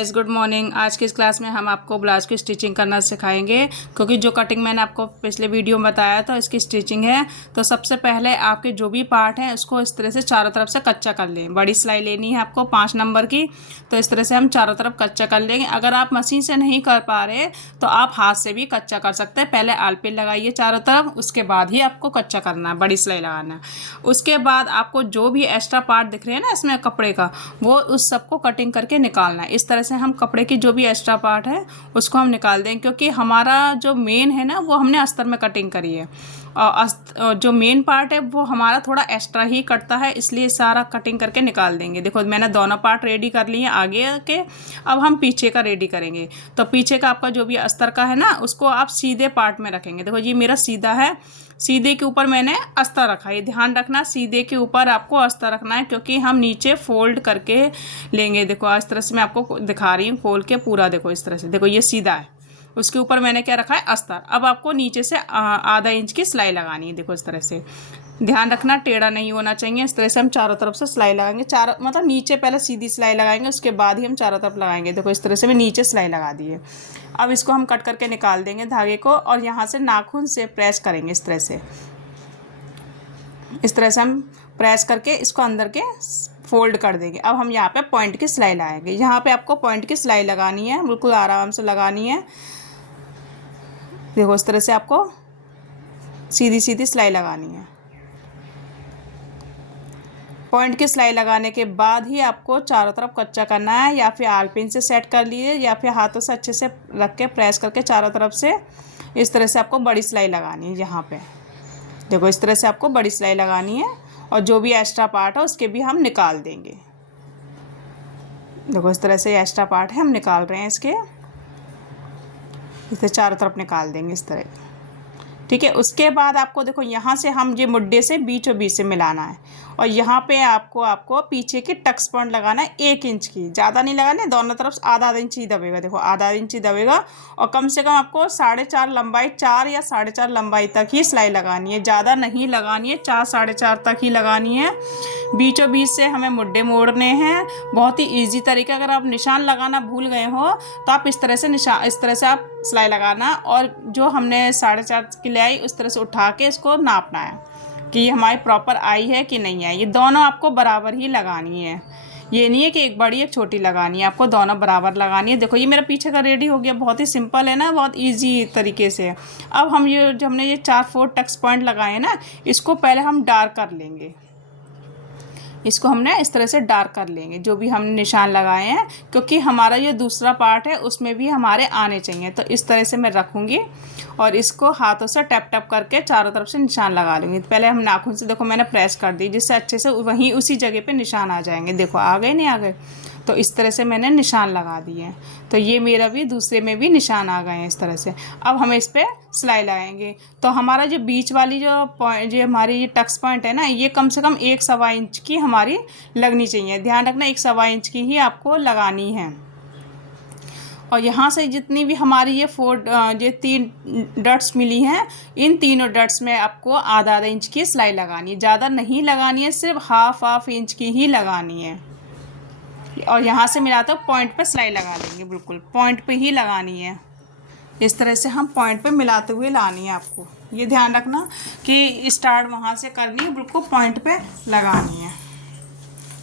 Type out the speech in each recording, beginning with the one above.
Guys, good morning. आज की इस क्लास में हम आपको ब्लाउज की स्टिचिंग करना सिखाएंगे, क्योंकि जो कटिंग मैंने आपको पिछले वीडियो में बताया था इसकी स्टिचिंग है। तो सबसे पहले आपके जो भी पार्ट हैं उसको इस तरह से चारों तरफ से कच्चा कर लें। बड़ी सिलाई लेनी है आपको 5 नंबर की, तो इस तरह से हम चारों तरफ कच्चा कर लेंगे। अगर आप मशीन से नहीं कर पा रहे तो आप हाथ से भी कच्चा कर सकते हैं। पहले आलपिन लगाइए चारों तरफ, उसके बाद ही आपको कच्चा करना है, बड़ी सिलाई लगाना है। उसके बाद आपको जो भी एक्स्ट्रा पार्ट दिख रहे हैं ना इसमें कपड़े का, वो उस सबको कटिंग करके निकालना है। इस तरह से हम कपड़े की जो भी एक्स्ट्रा पार्ट है उसको हम निकाल देंगे, क्योंकि हमारा जो मेन है ना वो हमने अस्तर में कटिंग करी है, और जो मेन पार्ट है वो हमारा थोड़ा एक्स्ट्रा ही कटता है, इसलिए सारा कटिंग करके निकाल देंगे। देखो मैंने दोनों पार्ट रेडी कर लिए आगे के। अब हम पीछे का रेडी करेंगे। तो पीछे का आपका जो भी अस्तर का है ना उसको आप सीधे पार्ट में रखेंगे। देखो ये मेरा सीधा है, सीधे के ऊपर मैंने अस्तर रखा है। ध्यान रखना सीधे के ऊपर आपको अस्तर रखना है, क्योंकि हम नीचे फोल्ड करके लेंगे। देखो इस तरह से मैं आपको दिखा रही हूँ खोल के पूरा। देखो इस तरह से, देखो ये सीधा है, उसके ऊपर मैंने क्या रखा है, अस्तर। अब आपको नीचे से आधा इंच की सिलाई लगानी है। देखो इस तरह से ध्यान रखना, टेढ़ा नहीं होना चाहिए। इस तरह से हम चारों तरफ से सिलाई लगाएंगे। चारों मतलब नीचे पहले सीधी सिलाई लगाएंगे, उसके बाद ही हम चारों तरफ लगाएंगे। देखो इस तरह से मैं नीचे सिलाई लगा दी है। अब इसको हम कट करके निकाल देंगे धागे को, और यहाँ से नाखून से प्रेस करेंगे। इस तरह से, इस तरह से हम प्रेस करके इसको अंदर के फोल्ड कर देंगे। अब हम यहाँ पे पॉइंट की सिलाई लगाएंगे। यहाँ पे आपको पॉइंट की सिलाई लगानी है, बिल्कुल आराम से लगानी है। देखो इस तरह से आपको सीधी सीधी सिलाई लगानी है। पॉइंट की सिलाई लगाने के बाद ही आपको चारों तरफ कच्चा करना है, या फिर आलपिन से सेट कर लिए, या फिर हाथों से अच्छे से रख के प्रेस करके चारों तरफ से इस तरह से आपको बड़ी सिलाई लगानी है। यहाँ पे देखो इस तरह से आपको बड़ी सिलाई लगानी है, और जो भी एक्स्ट्रा पार्ट है उसके भी हम निकाल देंगे। देखो इस तरह से एक्स्ट्रा पार्ट है हम निकाल रहे हैं इसके, इसे चारों तरफ निकाल देंगे इस तरह, ठीक है। उसके बाद आपको देखो यहाँ से हम ये मुड्डे से बीचों बीच से मिलाना है, और यहाँ पे आपको पीछे की टक्स पॉइंट लगाना है 1 इंच की, ज़्यादा नहीं लगाना है। दोनों तरफ आधा आधा इंच ही दबेगा। देखो आधा इंच ही दबेगा, और कम से कम आपको 4.5 लंबाई, 4 या 4.5 लंबाई तक ही सिलाई लगानी है, ज़्यादा नहीं लगानी है। 4 4.5 तक ही लगानी है। बीचों बीच से हमें मुड्डे मोड़ने हैं। बहुत ही ईजी तरीका। अगर आप निशान लगाना भूल गए हो तो आप इस तरह से इस तरह से आप सिलाई लगाना, और जो हमने 4.5 की ले आई उस तरह से उठा के इसको नापना है कि हमारी प्रॉपर आई है कि नहीं आई। ये दोनों आपको बराबर ही लगानी है, ये नहीं है कि एक बड़ी एक छोटी लगानी है, आपको दोनों बराबर लगानी है। देखो ये मेरा पीछे का रेडी हो गया। बहुत ही सिंपल है ना, बहुत इजी तरीके से। अब हम ये जो हमने ये 4 टक्स पॉइंट लगाए हैं ना, इसको पहले हम डार्क कर लेंगे। इसको हमने इस तरह से डार्क कर लेंगे, जो भी हमने निशान लगाए हैं, क्योंकि हमारा ये दूसरा पार्ट है उसमें भी हमारे आने चाहिए। तो इस तरह से मैं रखूँगी, और इसको हाथों से टैप टैप करके चारों तरफ से निशान लगा लूँगी। पहले हम नाखून से देखो मैंने प्रेस कर दी, जिससे अच्छे से वहीं उसी जगह पे निशान आ जाएंगे। देखो आ गए, नहीं आ गए? तो इस तरह से मैंने निशान लगा दिए हैं। तो ये मेरा भी दूसरे में भी निशान आ गए हैं इस तरह से। अब हम इस पर सिलाई लगाएंगे। तो हमारा जो बीच वाली जो पॉइंट, जो हमारी ये टक्स पॉइंट है ना, ये कम से कम 1 सवा इंच की हमारी लगनी चाहिए। ध्यान रखना 1 सवा इंच की ही आपको लगानी है। और यहाँ से जितनी भी हमारी ये 3 डट्स मिली हैं, इन तीनों डट्स में आपको आधा आधा इंच की सिलाई लगानी है। ज़्यादा नहीं लगानी है, सिर्फ हाफ इंच की ही लगानी है। और यहाँ से मिलाते हुए पॉइंट पे सिलाई लगा लेंगे, बिल्कुल पॉइंट पे ही लगानी है। इस तरह से हम पॉइंट पे मिलाते हुए लानी है। आपको ये ध्यान रखना कि स्टार्ट वहाँ से करनी है, बिल्कुल पॉइंट पे लगानी है।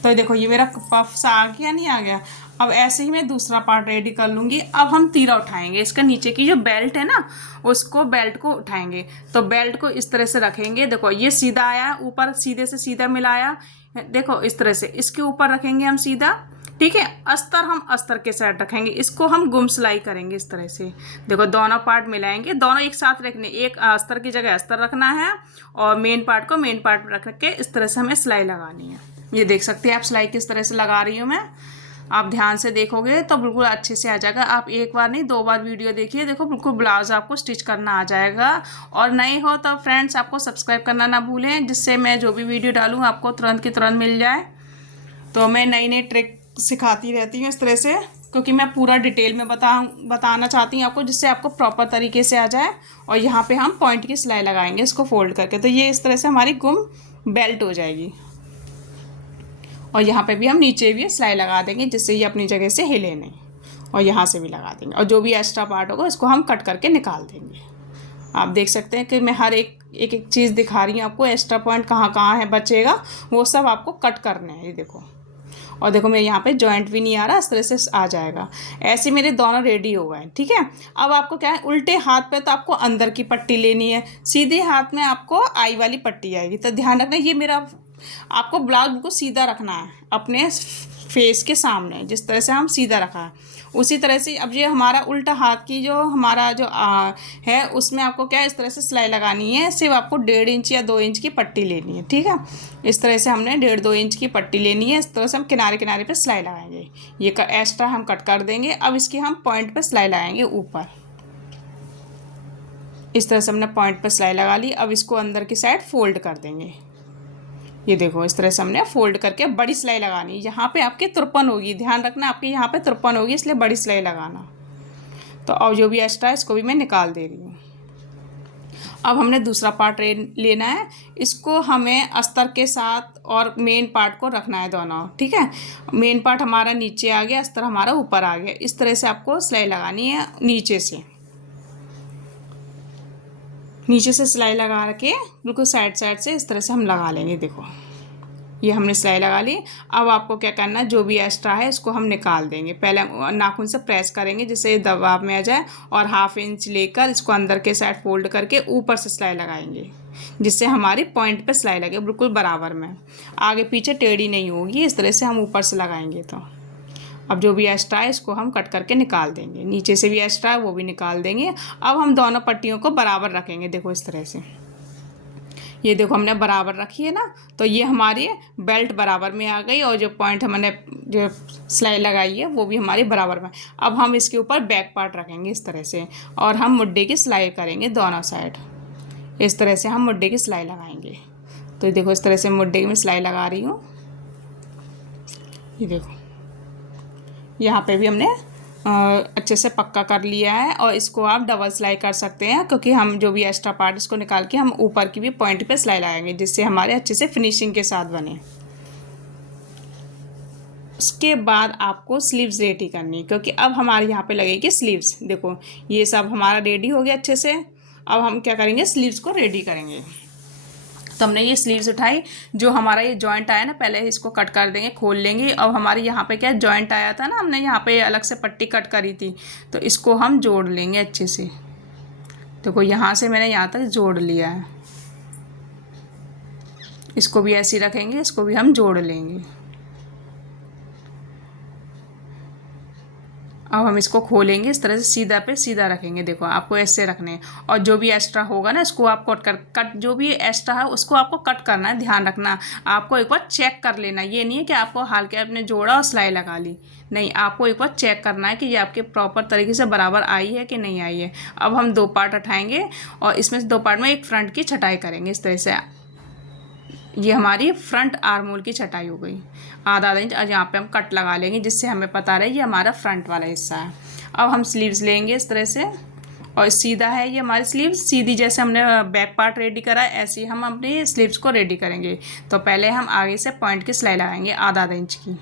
तो देखो ये मेरा पफ सा आ गया, नहीं आ गया? अब ऐसे ही मैं दूसरा पार्ट रेडी कर लूँगी। अब हम तीरा उठाएंगे। इसका नीचे की जो बेल्ट है ना, उसको बेल्ट को उठाएंगे। तो बेल्ट को इस तरह से रखेंगे। देखो ये सीधा आया, ऊपर सीधे से सीधा मिलाया। देखो इस तरह से इसके ऊपर रखेंगे हम सीधा, ठीक है। अस्तर हम अस्तर के साइड रखेंगे, इसको हम गुम सिलाई करेंगे इस तरह से। देखो दोनों पार्ट मिलाएंगे, दोनों एक साथ रखने, एक अस्तर की जगह अस्तर रखना है, और मेन पार्ट को मेन पार्ट रख के इस तरह से हमें सिलाई लगानी है। ये देख सकते हैं आप सिलाई किस तरह से लगा रही हूँ मैं। आप ध्यान से देखोगे तो बिल्कुल अच्छे से आ जाएगा। आप एक बार नहीं 2 बार वीडियो देखिए, देखो बिल्कुल ब्लाउज आपको स्टिच करना आ जाएगा। और नए हो तो फ्रेंड्स आपको सब्सक्राइब करना ना भूलें, जिससे मैं जो भी वीडियो डालूँ आपको तुरंत की तुरंत मिल जाए। तो मैं नई नई ट्रिक सिखाती रहती हूँ इस तरह से, क्योंकि मैं पूरा डिटेल में बताना चाहती हूँ आपको, जिससे आपको प्रॉपर तरीके से आ जाए। और यहाँ पे हम पॉइंट की सिलाई लगाएंगे इसको फोल्ड करके। तो ये इस तरह से हमारी गुम बेल्ट हो जाएगी। और यहाँ पे भी हम नीचे भी सिलाई लगा देंगे, जिससे ये अपनी जगह से हिले नहीं। और यहाँ से भी लगा देंगे, और जो भी एक्स्ट्रा पार्ट होगा इसको हम कट करके निकाल देंगे। आप देख सकते हैं कि मैं हर एक एक चीज़ दिखा रही हूँ आपको, एक्स्ट्रा पॉइंट कहाँ कहाँ है बचेगा वो सब आपको कट करने हैं। ये देखो, और देखो मेरे यहाँ पे जॉइंट भी नहीं आ रहा, इस तरह से आ जाएगा। ऐसे मेरे दोनों रेडी हो गए, ठीक है। अब आपको क्या है, उल्टे हाथ पे तो आपको अंदर की पट्टी लेनी है, सीधे हाथ में आपको आई वाली पट्टी आएगी। तो ध्यान रखना, ये मेरा आपको ब्लाउज को सीधा रखना है अपने फेस के सामने, जिस तरह से हम सीधा रखा है उसी तरह से। अब ये हमारा उल्टा हाथ की जो हमारा जो है उसमें आपको क्या है, इस तरह से सिलाई लगानी है। सिर्फ आपको 1.5 इंच या 2 इंच की पट्टी लेनी है, ठीक है। इस तरह से हमने 1.5-2 इंच की पट्टी लेनी है। इस तरह से हम किनारे किनारे पे सिलाई लगाएंगे। ये एक्स्ट्रा हम कट कर देंगे। अब इसकी हम पॉइंट पे सिलाई लगाएंगे ऊपर। इस तरह से हमने पॉइंट पे सिलाई लगा ली। अब इसको अंदर की साइड फोल्ड कर देंगे। ये देखो, इस तरह से हमने फोल्ड करके बड़ी सिलाई लगानी। यहाँ पे आपकी 53 होगी, ध्यान रखना आपकी यहाँ पे 53 होगी, इसलिए बड़ी सिलाई लगाना। तो अब जो भी एक्स्ट्रा है इसको भी मैं निकाल दे रही हूँ। अब हमने दूसरा पार्ट लेना है। इसको हमें अस्तर के साथ और मेन पार्ट को रखना है दोनों, ठीक है। मेन पार्ट हमारा नीचे आ गया, अस्तर हमारा ऊपर आ गया। इस तरह से आपको सिलाई लगानी है। नीचे से सिलाई लगा के बिल्कुल साइड से इस तरह से हम लगा लेंगे। देखो, ये हमने सिलाई लगा ली। अब आपको क्या करना है, जो भी एक्स्ट्रा है इसको हम निकाल देंगे। पहले नाखून से प्रेस करेंगे जिससे ये दबाव में आ जाए, और 1/2 इंच लेकर इसको अंदर के साइड फोल्ड करके ऊपर से सिलाई लगाएंगे, जिससे हमारी पॉइंट पे सिलाई लगे बिल्कुल बराबर में, आगे पीछे टेढ़ी नहीं होगी। इस तरह से हम ऊपर से लगाएंगे। तो अब जो भी एक्स्ट्रा है इसको हम कट करके निकाल देंगे। नीचे से भी एक्स्ट्रा है वो भी निकाल देंगे। अब हम दोनों पट्टियों को बराबर रखेंगे। देखो इस तरह से, ये देखो हमने बराबर रखी है ना, तो ये हमारी बेल्ट बराबर में आ गई, और जो पॉइंट हमने जो सिलाई लगाई है वो भी हमारी बराबर में। अब हम इसके ऊपर बैक पार्ट रखेंगे इस तरह से, और हम मुड्ढे की सिलाई करेंगे दोनों साइड। इस तरह से हम मुड्ढे की सिलाई लगाएंगे। तो देखो, इस तरह से मुड्ढे में सिलाई लगा रही हूँ। ये देखो, यहाँ पे भी हमने अच्छे से पक्का कर लिया है, और इसको आप डबल सिलाई कर सकते हैं, क्योंकि हम जो भी एक्स्ट्रा पार्ट इसको निकाल के हम ऊपर की भी पॉइंट पे सिलाई लगाएंगे, जिससे हमारे अच्छे से फिनिशिंग के साथ बने। उसके बाद आपको स्लीव्स रेडी करनी है, क्योंकि अब हमारे यहाँ पे लगेगी स्लीव्स। देखो, ये सब हमारा रेडी हो गया अच्छे से। अब हम क्या करेंगे, स्लीव्स को रेडी करेंगे। तो हमने ये स्लीव्स उठाई, जो हमारा ये जॉइंट आया ना, पहले इसको कट कर देंगे, खोल लेंगे। अब हमारे यहाँ पे क्या जॉइंट आया था ना, हमने यहाँ पे अलग से पट्टी कट करी थी, तो इसको हम जोड़ लेंगे अच्छे से। देखो, यहाँ से मैंने यहाँ तक जोड़ लिया है। इसको भी ऐसे ही रखेंगे, इसको भी हम जोड़ लेंगे। अब हम इसको खोलेंगे, इस तरह से सीधा पे सीधा रखेंगे। देखो, आपको ऐसे रखने हैं, और जो भी एक्स्ट्रा होगा ना इसको आप कट जो भी एक्स्ट्रा है उसको आपको कट करना है। ध्यान रखना, आपको एक बार चेक कर लेना। ये नहीं है कि आपको हाल के आपने जोड़ा और सिलाई लगा ली, नहीं, आपको एक बार चेक करना है कि ये आपके प्रॉपर तरीके से बराबर आई है कि नहीं आई है। अब हम 2 पार्ट उठाएंगे, और इसमें से 2 पार्ट में एक फ्रंट की छटाई करेंगे इस तरह से। ये हमारी फ्रंट आर्मोल की छटाई हो गई, आधा इंच। और यहाँ पे हम कट लगा लेंगे, जिससे हमें पता रहे ये हमारा फ्रंट वाला हिस्सा है। अब हम स्लीव्स लेंगे इस तरह से, और सीधा है ये हमारी स्लीव्स। सीधी जैसे हमने बैक पार्ट रेडी करा है, ऐसे ही हम अपनी स्लीव्स को रेडी करेंगे। तो पहले हम आगे से पॉइंट की सिलाई लगाएंगे आधा इंच की,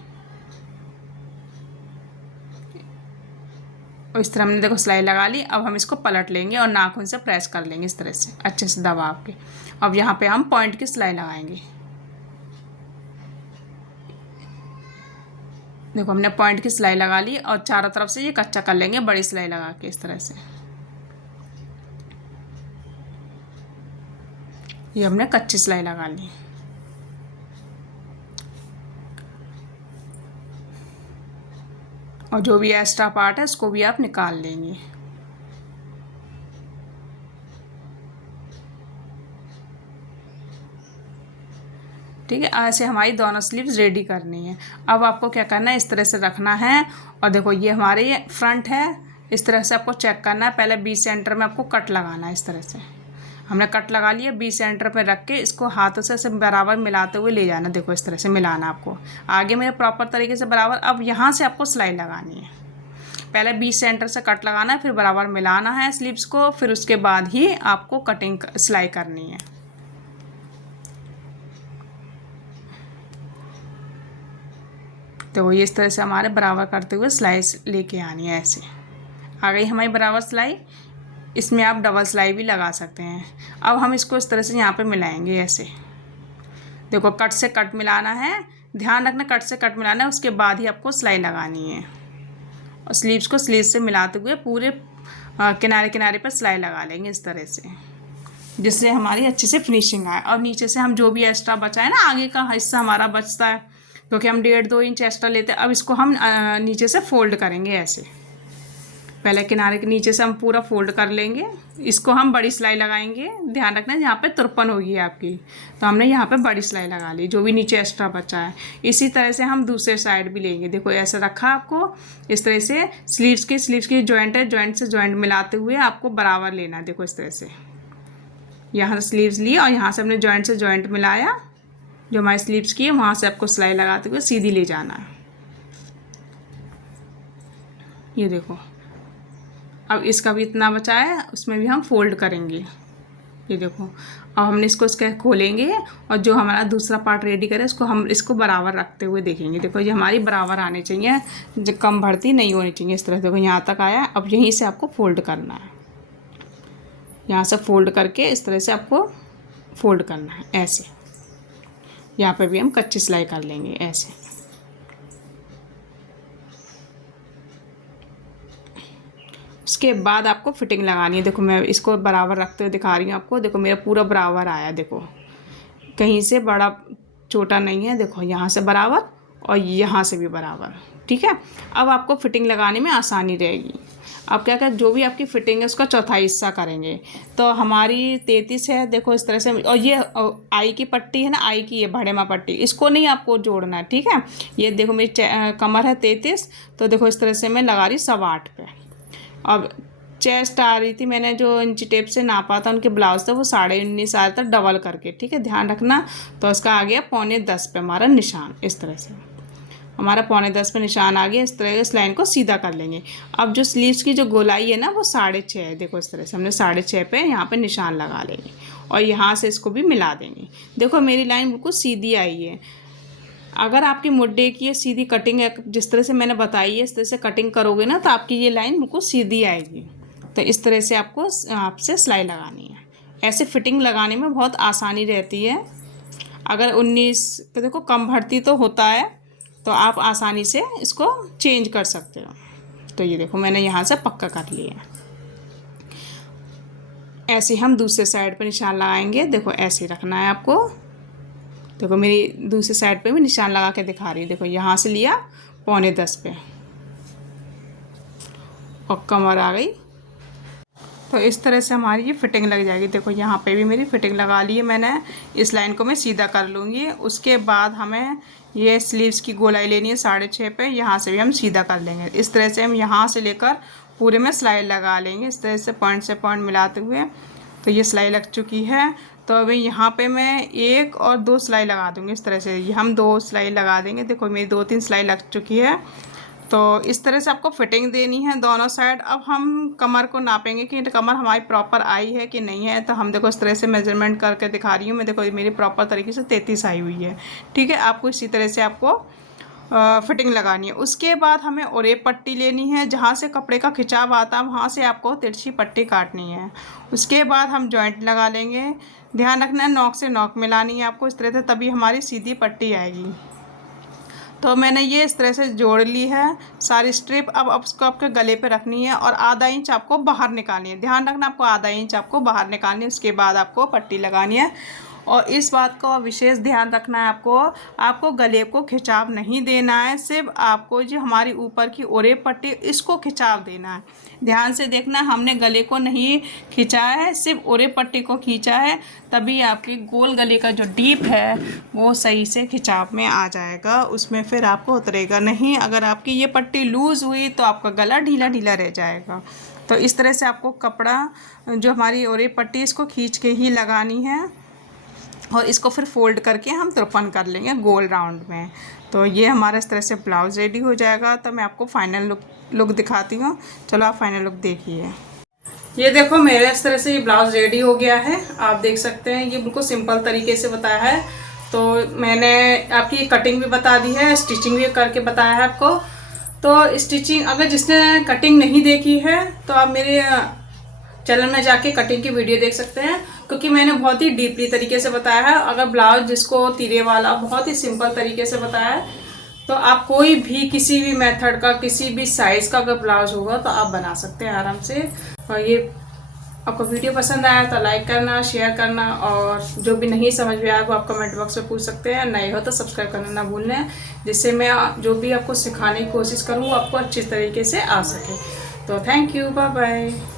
और इस तरह हमने देखो सिलाई लगा ली। अब हम इसको पलट लेंगे और नाखून से प्रेस कर लेंगे इस तरह से अच्छे से दबा के। अब यहाँ पे हम पॉइंट की सिलाई लगाएंगे। देखो, हमने पॉइंट की सिलाई लगा ली, और चारों तरफ से ये कच्चा कर लेंगे बड़ी सिलाई लगा के इस तरह से। ये हमने कच्ची सिलाई लगा ली। और जो भी एक्स्ट्रा पार्ट है उसको भी आप निकाल लेंगे। ठीक है, ऐसे हमारी दोनों स्लीव्स रेडी करनी है। अब आपको क्या करना है, इस तरह से रखना है। और देखो, ये हमारे फ्रंट है, इस तरह से आपको चेक करना है। पहले बी सेंटर में आपको कट लगाना है। इस तरह से हमने कट लगा लिया, बी सेंटर पे रख के इसको हाथों से ऐसे बराबर मिलाते हुए ले जाना। देखो, इस तरह से मिलाना आपको, आगे मेरे प्रॉपर तरीके से बराबर। अब यहाँ से आपको सिलाई लगानी है। पहले बी सेंटर से कट लगाना है, फिर बराबर मिलाना है स्लीव्स को, फिर उसके बाद ही आपको कटिंग सिलाई करनी है। तो ये इस तरह से हमारे बराबर करते हुए सिलाई लेके आनी है। ऐसे आ गई हमारी बराबर सिलाई। इसमें आप डबल सिलाई भी लगा सकते हैं। अब हम इसको इस तरह से यहाँ पे मिलाएंगे। ऐसे देखो कट से कट मिलाना है, ध्यान रखना कट से कट मिलाना है, उसके बाद ही आपको सिलाई लगानी है। और स्लीव्स को स्लीव से मिलाते हुए पूरे किनारे किनारे पर सिलाई लगा लेंगे इस तरह से, जिससे हमारी अच्छे से फिनिशिंग आए। और नीचे से हम जो भी एक्स्ट्रा बचा है ना, आगे का हिस्सा हमारा बचता है क्योंकि हम 1.5-2 इंच एक्स्ट्रा लेते हैं। अब इसको हम नीचे से फोल्ड करेंगे। ऐसे पहले किनारे के नीचे से हम पूरा फोल्ड कर लेंगे। इसको हम बड़ी सिलाई लगाएंगे। ध्यान रखना यहाँ पे 53 होगी आपकी, तो हमने यहाँ पे बड़ी सिलाई लगा ली, जो भी नीचे एक्स्ट्रा बचा है। इसी तरह से हम दूसरे साइड भी लेंगे। देखो ऐसे रखा आपको, इस तरह से स्लीव्स की जॉइंट है, जॉइंट से जॉइंट मिलाते हुए आपको बराबर लेना है। देखो इस तरह से यहाँ से स्लीव्स ली और यहाँ से हमने जॉइंट से जॉइंट मिलाया, जो हमारी स्लीव्स की है वहाँ से आपको सिलाई लगाते हुए सीधी ले जाना है। ये देखो अब इसका भी इतना बचा है, उसमें भी हम फोल्ड करेंगे। ये देखो अब हमने इसको इसका खोलेंगे और जो हमारा दूसरा पार्ट रेडी करें उसको हम इसको बराबर रखते हुए देखेंगे। देखो ये हमारी बराबर आने चाहिए, जो कम भर्ती नहीं होनी चाहिए। इस तरह देखो यहाँ तक आया। अब यहीं से आपको फोल्ड करना है, यहाँ से फोल्ड करके इस तरह से आपको फोल्ड करना है। ऐसे यहाँ पे भी हम कच्ची सिलाई कर लेंगे। ऐसे उसके बाद आपको फिटिंग लगानी है। देखो मैं इसको बराबर रखते हुए दिखा रही हूँ आपको। देखो मेरा पूरा बराबर आया, देखो कहीं से बड़ा छोटा नहीं है। देखो यहाँ से बराबर और यहाँ से भी बराबर, ठीक है। अब आपको फिटिंग लगाने में आसानी रहेगी। अब क्या क्या जो भी आपकी फिटिंग है उसका चौथाई हिस्सा करेंगे। तो हमारी 33 है, देखो इस तरह से। और ये आई की पट्टी है ना, आई की ये भड़ेमा पट्टी, इसको नहीं आपको जोड़ना है, ठीक है। ये देखो मेरी कमर है 33, तो देखो इस तरह से मैं लगा रही 8.25 पे। अब चेस्ट आ रही थी, मैंने जो इंची टेप से नापा था उनके ब्लाउज था वो 19.5 आ रहा था डबल करके, ठीक है, ध्यान रखना। तो उसका आ गया 9.25 पे हमारा निशान। इस तरह से हमारा 9.25 पे निशान आ गया। इस तरह इस लाइन को सीधा कर लेंगे। अब जो स्लीव्स की जो गोलाई है ना वो 6.5 है। देखो इस तरह से हमने 6.5 पे यहाँ पे निशान लगा लेंगे और यहाँ से इसको भी मिला देंगे। देखो मेरी लाइन बिल्कुल सीधी आई है। अगर आपकी मुड्डे की ये सीधी कटिंग है, जिस तरह से मैंने बताई है इस तरह से कटिंग करोगे ना तो आपकी ये लाइन बिल्कुल सीधी आएगी। तो इस तरह से आपको आपसे सिलाई लगानी है। ऐसे फिटिंग लगाने में बहुत आसानी रहती है। अगर 19 पे देखो कम भर्ती तो होता है तो आप आसानी से इसको चेंज कर सकते हो। तो ये देखो मैंने यहाँ से पक्का कर लिया। ऐसे हम दूसरे साइड पे निशान लगाएंगे। देखो ऐसे रखना है आपको। देखो मेरी दूसरी साइड पे भी निशान लगा के दिखा रही है। देखो यहाँ से लिया 9.25 पे और कमर आ गई। तो इस तरह से हमारी ये फिटिंग लग जाएगी। देखो यहाँ पे भी मेरी फिटिंग लगा ली है मैंने। इस लाइन को मैं सीधा कर लूँगी। उसके बाद हमें ये स्लीव्स की गोलाई लेनी है 6.5 पे। यहाँ से भी हम सीधा कर लेंगे। इस तरह से हम यहाँ से लेकर पूरे में सिलाई लगा लेंगे, इस तरह से पॉइंट से पॉइंट मिलाते हुए। तो ये सिलाई लग चुकी है। तो अभी यहाँ पे मैं 1 और 2 सिलाई लगा दूँगी। इस तरह से हम 2 सिलाई लगा देंगे। देखो मेरी 2-3 सिलाई लग चुकी है। तो इस तरह से आपको फिटिंग देनी है दोनों साइड। अब हम कमर को नापेंगे कि कमर हमारी प्रॉपर आई है कि नहीं है। तो हम देखो इस तरह से मेजरमेंट करके दिखा रही हूँ मैं। देखो मेरी प्रॉपर तरीके से 33 आई हुई है, ठीक है। आपको इसी तरह से आपको फिटिंग लगानी है। उसके बाद हमें ओरेप पट्टी लेनी है। जहाँ से कपड़े का खिंचाव आता है वहाँ से आपको तिरछी पट्टी काटनी है। उसके बाद हम जॉइंट लगा लेंगे। ध्यान रखना है नॉक से नॉक मिलानी है आपको इस तरह से, तभी हमारी सीधी पट्टी आएगी। तो मैंने ये इस तरह से जोड़ ली है सारी स्ट्रिप। अब उसको आपके गले पे रखनी है और आधा इंच आपको बाहर निकालनी है। ध्यान रखना आपको आधा इंच आपको बाहर निकालनी है। उसके बाद आपको पट्टी लगानी है। और इस बात का विशेष ध्यान रखना है आपको गले को खिंचाव नहीं देना है। सिर्फ आपको जो हमारी ऊपर की ओरेप पट्टी इसको खिंचाव देना है। ध्यान से देखना, हमने गले को नहीं खिंचाया है, सिर्फ ओरेप पट्टी को खींचा है। तभी आपकी गोल गले का जो डीप है वो सही से खिंचाव में आ जाएगा, उसमें फिर आपको उतरेगा नहीं। अगर आपकी ये पट्टी लूज़ हुई तो आपका गला ढीला ढीला रह जाएगा। तो इस तरह से आपको कपड़ा जो हमारी ओरेप पट्टी इसको खींच के ही लगानी है और इसको फिर फोल्ड करके हम 53 कर लेंगे गोल राउंड में। तो ये हमारा इस तरह से ब्लाउज़ रेडी हो जाएगा। तो मैं आपको फाइनल लुक दिखाती हूँ। चलो आप फाइनल लुक देखिए। ये देखो मेरे इस तरह से ये ब्लाउज़ रेडी हो गया है। आप देख सकते हैं ये बिल्कुल सिंपल तरीके से बताया है। तो मैंने आपकी कटिंग भी बता दी है, स्टिचिंग भी करके बताया है आपको। तो स्टिचिंग अगर जिसने कटिंग नहीं देखी है तो आप मेरे चैनल में जाके कटिंग की वीडियो देख सकते हैं, क्योंकि मैंने बहुत ही डीपली तरीके से बताया है। अगर ब्लाउज जिसको तिरे वाला बहुत ही सिंपल तरीके से बताया है, तो आप कोई भी किसी भी मेथड का किसी भी साइज़ का अगर ब्लाउज होगा तो आप बना सकते हैं आराम से। और ये आपको वीडियो पसंद आया तो लाइक करना, शेयर करना, और जो भी नहीं समझ में आया वो आप कमेंट बॉक्स में पूछ सकते हैं। नए हो तो सब्सक्राइब करना ना भूलें, जिससे मैं जो भी आपको सिखाने की कोशिश करूँ वो आपको अच्छे तरीके से आ सके। तो थैंक यू, बाय बाय।